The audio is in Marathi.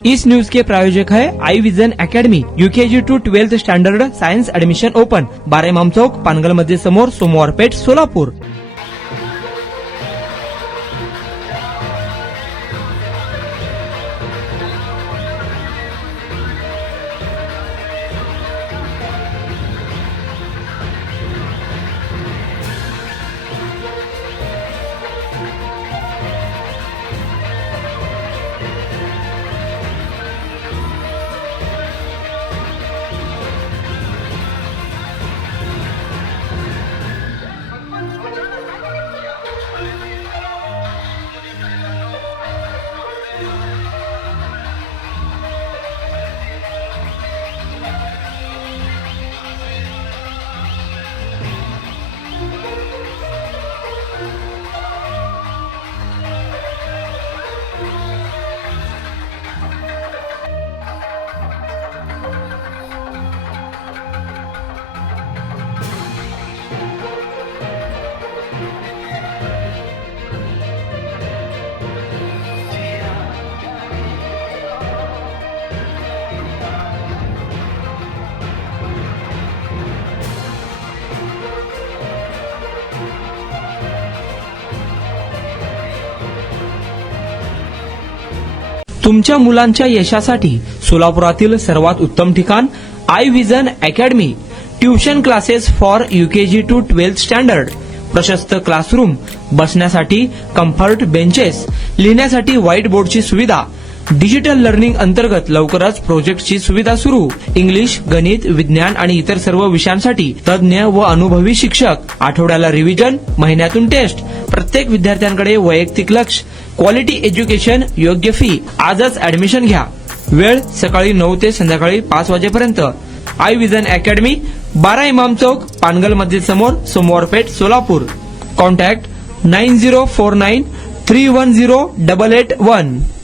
इस न्यूज के प्रायोजक है I vision academy UKG to 12th standard science admission open 12 Imam Chowk Pangal मध्ये समोर सोमवार पेठ सोलापूर। तुमच्या मुलांच्या यशासाठी सोलापुरातील सर्वात उत्तम ठिकाण I vision academy. Tuition classes for UKG to 12th standard, प्रशस्त क्लासरूम, बसण्यासाठी कम्फर्ट बेंचेस, लिहिण्यासाठी व्हाईट बोर्डची सुविधा, डिजिटल लर्निंग अंतर्गत लवकरच प्रोजेक्टची सुविधा सुरू, इंग्लिश, गणित, विज्ञान आणि इतर सर्व विषयांसाठी तज्ञ व अनुभवी शिक्षक, आठवड्याला रिव्हिजन, महिन्यातून टेस्ट, प्रत्येक विद्यार्थ्यांकडे वैयक्तिक लक्ष, क्वालिटी एज्युकेशन, योग्य फी। आजच ऍडमिशन घ्या। वेळ सकाळी 9 ते संध्याकाळी 5 वाजेपर्यंत। आई विजन अकॅडमी, 12 इमाम चौक, पानगल मस्जिद समोर, सोमवार पेठ, सोलापूर। कॉन्टॅक्ट 9049310881।